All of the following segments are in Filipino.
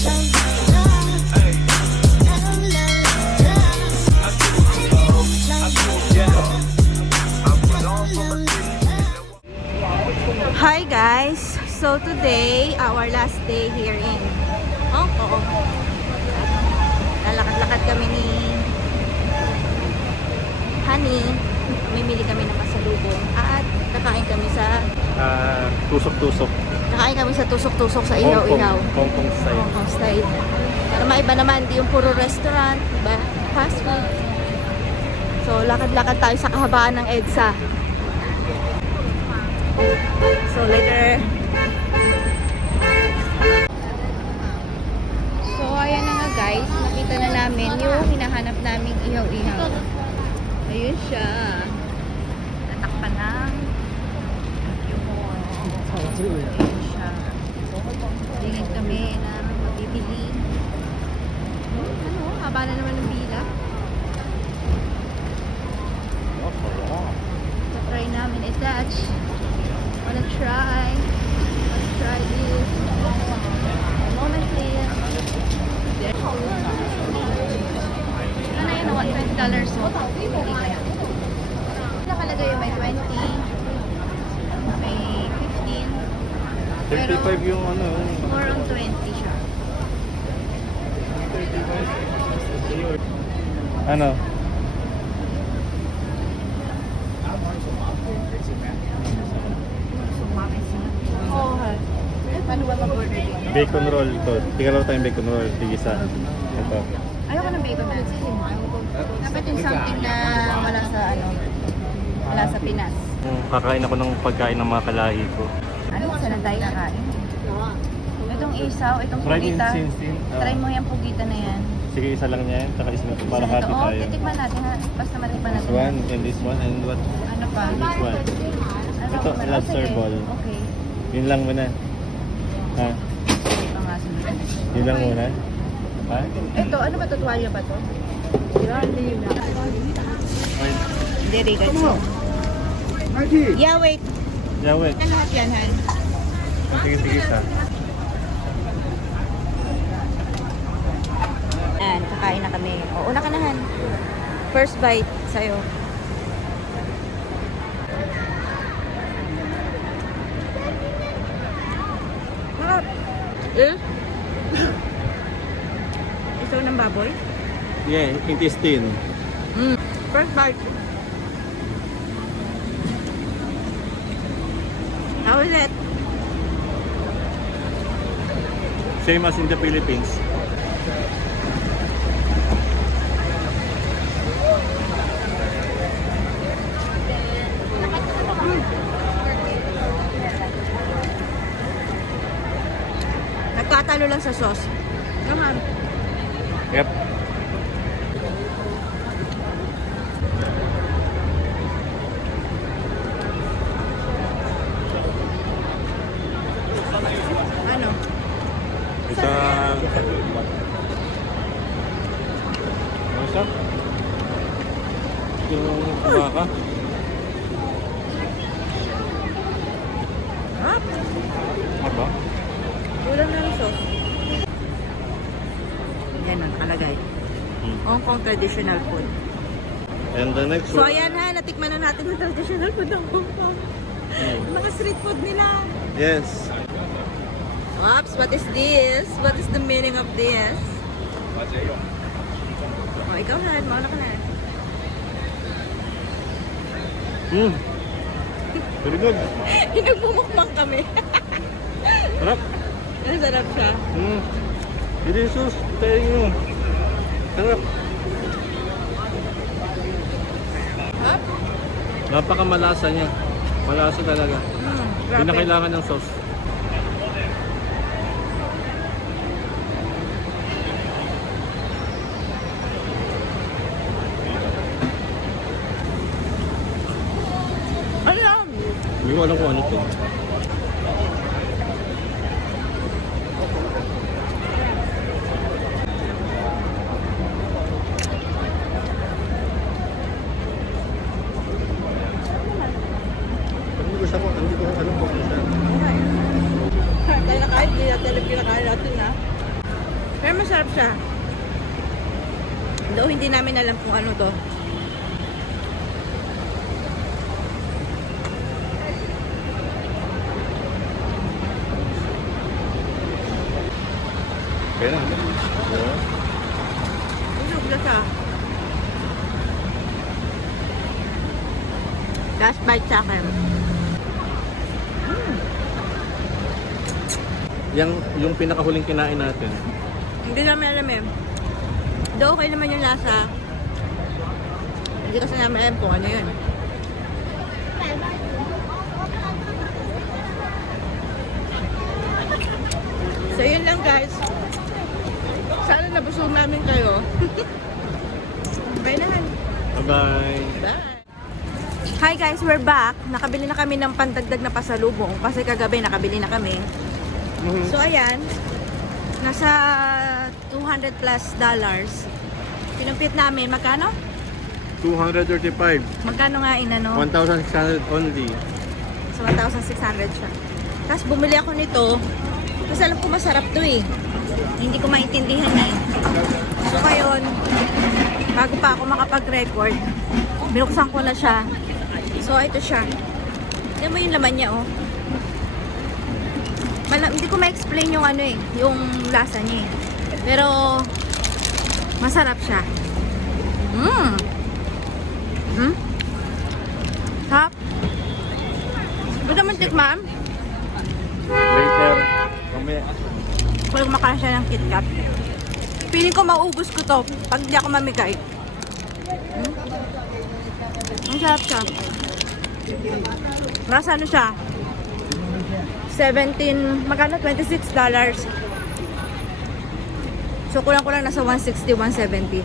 Hi guys! So today, our last day here in Hong Kong. Lalakad-lakad kami ni Honey. Mimili kami ng pasalubong at kakain kami sa Tusok-tusok. kakain kami sa tusok-tusok sa ihaw-ihaw. Hong Kong style. Hong Kong style. Para maiba naman, di yung puro restaurant, diba? Fast food. So lakad-lakad tayo sa kahabaan ng EDSA. So later. So ayan na nga guys, nakita na namin yung hinahanap naming ihaw-ihaw. Ayun siya. Tatakpan ng ayun siya. Tingin kami na mabibili. Ano? Haba na naman ng bila. So try namin i-touch. Wanna try this. A moment please. Ano yun? $20 so. Nakalagay yung may 20, may 15. 35 yung ano. More on 20 siya. Ano? Oo. Paano ba mag-order dito? Bacon roll to. Tingnan tayong bacon roll. Tigisa. Ito. Ayoko ng bacon na. Dapat yung something na wala sa wala sa Pinas. Kakain ako ng pagkain ng mga kalahi ko. Ano? Saan tayo kakain? Itong isaw, itong Fried pugita. insin. Try mo yung pugita na yan. Sige, isa lang niya yan. Saka isa na para Isa happy na to. tayo. Titikman natin ha. Basta matikman This natin. one and this one and what? Ano pa? This one. Ano Ito, pa? lobster Sige. ball. Okay. Yun lang muna. Ha? Ito nga sunod. Yun lang muna. Ha? Ito, ano ba to? Tuwalya ba to? Hindi yun na. Hindi, Rigat. Yeah, wait. Yeah, wait. Lahat yan, Han. Sige, isa. Ayan, kakain na kami. O, una ka na, Han. First bite sa'yo. Isaw ng baboy? Yeah, intestine. First bite. How is it? Same as in the Philippines. Nagkatalo lang sa sauce. Naman. Yep. Ano? Isa... Ano siya? Yung kumaka. Ha? Ano ba? Ulam na ng sauce. Yan ang nakalagay. Hong Kong traditional food. And the next So one... ayan ha, natikman na natin yung traditional food ng Hong Kong. Mga street food nila. Yes. Oops, what is this? What is the meaning of this? Oh, ikaw na, mauna ka na. Very good. Nagmumukbang kami. Sarap. Sarap siya. Delicious. Tayo nyo. Sarap. Hop? Napakamalasa niya. Malasa talaga. Hindi na kailangan ng sauce. Ano yan? Hindi ko alam kung ano to. Gusto ko, hindi ko alam kung ano siya. Kaya na kahit hindi natin alam kinakain natin ha. Pero masarap siya. Though hindi namin alam kung ano to. Kaya na. Usog na siya. Last bite sa akin. Yung pinakahuling kinain natin. Hindi namin alam eh. Though okay naman yung lasa. Hindi kasi namin alam kung ano yun. So yun lang guys. Sana nabusog namin kayo. Bye na. Bye-bye. Bye. Hi guys, we're back. Nakabili na kami ng pandagdag na pasalubong kasi kagabi nakabili na kami. So ayan, nasa $200 plus. Pinumpit namin, magkano? 235. Magkano nga inano? 1,600 only. So 1,600 siya. Tapos bumili ako nito kasi alam ko masarap to eh. Hindi ko maintindihan eh. So ngayon, bago pa ako makapag-record, binuksan ko na siya. So ito siya. Tignan mo yung laman niya oh. Hindi ko ma-explain yung ano eh, yung lasa niya eh. Pero masarap siya. Sarap. Gusto mo tikman? Later. Mamaya. Kung kumakain siya ng KitKat. Feeling ko mauubos ko to pag di ako mamigay. Ang sarap siya. Nasa ano siya? 17, magkano? $26. So kulang-kulang nasa 160, 170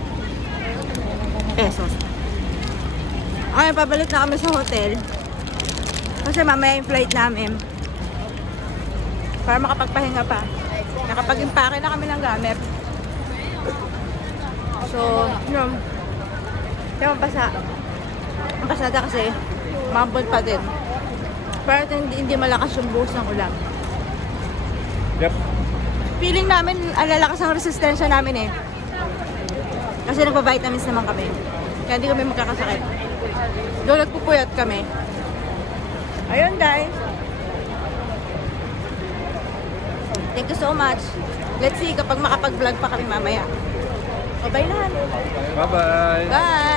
pesos. Okay, pabalik na kami sa hotel. Kasi mamaya yung flight namin. Para makapagpahinga pa. Nakapag-impake na kami ng gamit. So, yun. Kaya mapasa. Ang pasada kasi, mabot pa din. Pero hindi malakas yung buhos ng ulam. Yep. Feeling namin, alalakas ang resistensya namin eh. Kasi nagpa-vitamins naman kami. Kaya hindi kami magkakasakit. Doon nagpupuyat kami. Ayun guys. Thank you so much. Let's see kapag makapag-vlog pa kami mamaya. So bye na. Bye-bye. Bye!